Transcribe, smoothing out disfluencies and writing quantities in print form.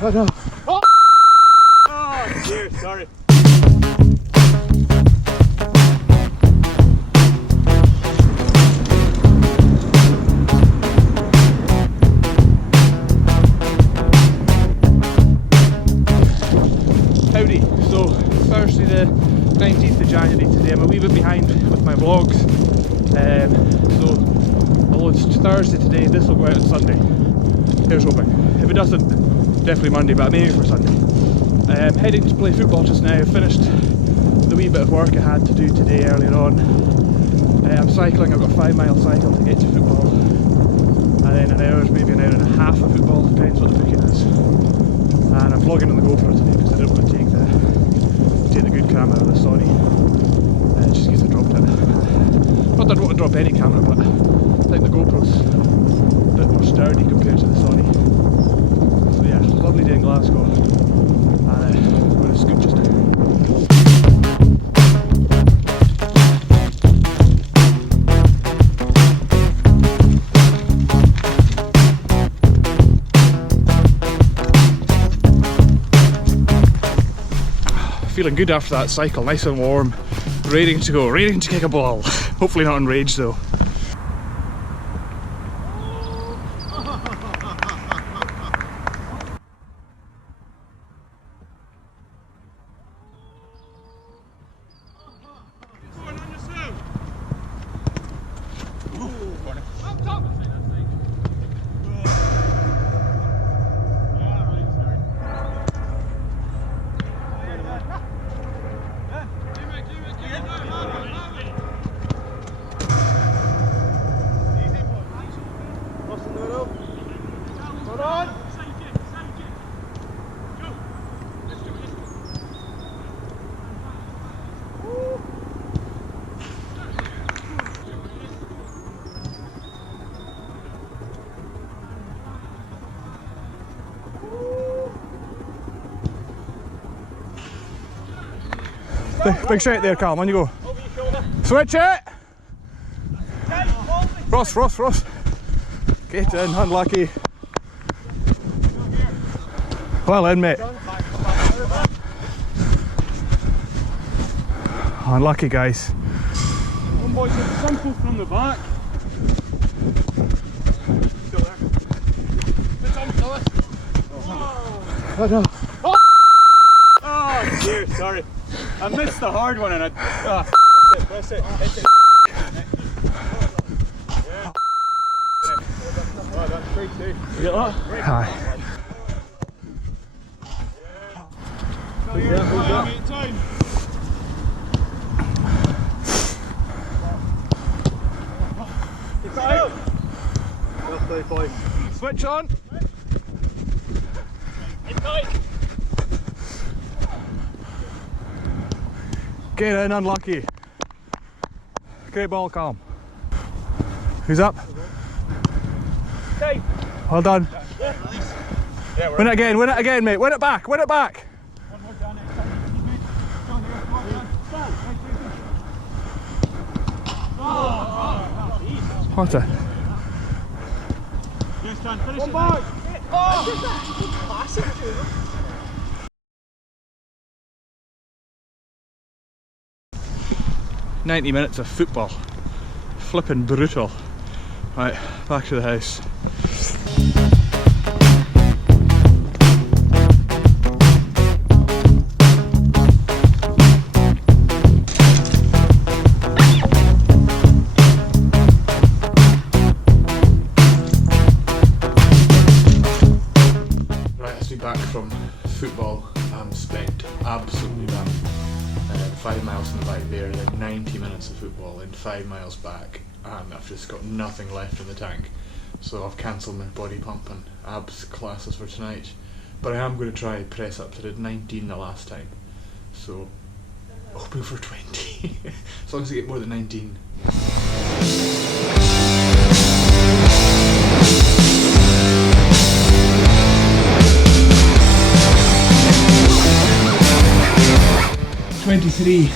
Oh no. Oh! Oh dear, sorry. Howdy, so Thursday the 19th of January today. I'm a wee bit behind with my vlogs, so although it's Thursday today, this will go out on Sunday. Here's hoping. If it doesn't, definitely Monday, but I'm aiming for Sunday. Heading to play football just now. I've finished the wee bit of work I had to do today earlier on. I'm cycling, I've got a 5-mile cycle to get to football, and then an hour, maybe an hour and a half of football, depends what the booking is. And I'm vlogging on the GoPro today because I didn't want to take the good camera of the Sony, just in case I dropped it. Not that I don't want to drop any camera, but I think the GoPro's a bit more sturdy compared to the Sony. So yeah, lovely day in Glasgow, and I'm going to scoot just now. Feeling good after that cycle, nice and warm, ready to go, ready to kick a ball. Hopefully not in rage though. Big shout there, Calum, on you go. Switch it! Ross. Get in, unlucky. Well in, mate. Unlucky, guys. One boy said simple from the back. Still there. Oh no. Oh dear, sorry. I missed the hard one and I... Press it. Yeah. Oh, that's great too. You get that? Hi. Switch on. Get in, unlucky. Great ball, Calum. Who's up? Okay. Well done. Yeah, Win it again, mate. Win it back. One more down next time. What a... One back. Oh! 90 minutes of football. Flipping brutal. Right, back to the house. Right, as we back from football, I'm spent, absolutely done. 5 miles in the back there, then 90 minutes of football, and 5 miles back, and I've just got nothing left in the tank. So I've cancelled my body pump and abs classes for tonight. But I am going to try press up to the 19 the last time. So, hoping for 20. As long as I get more than 19. 23.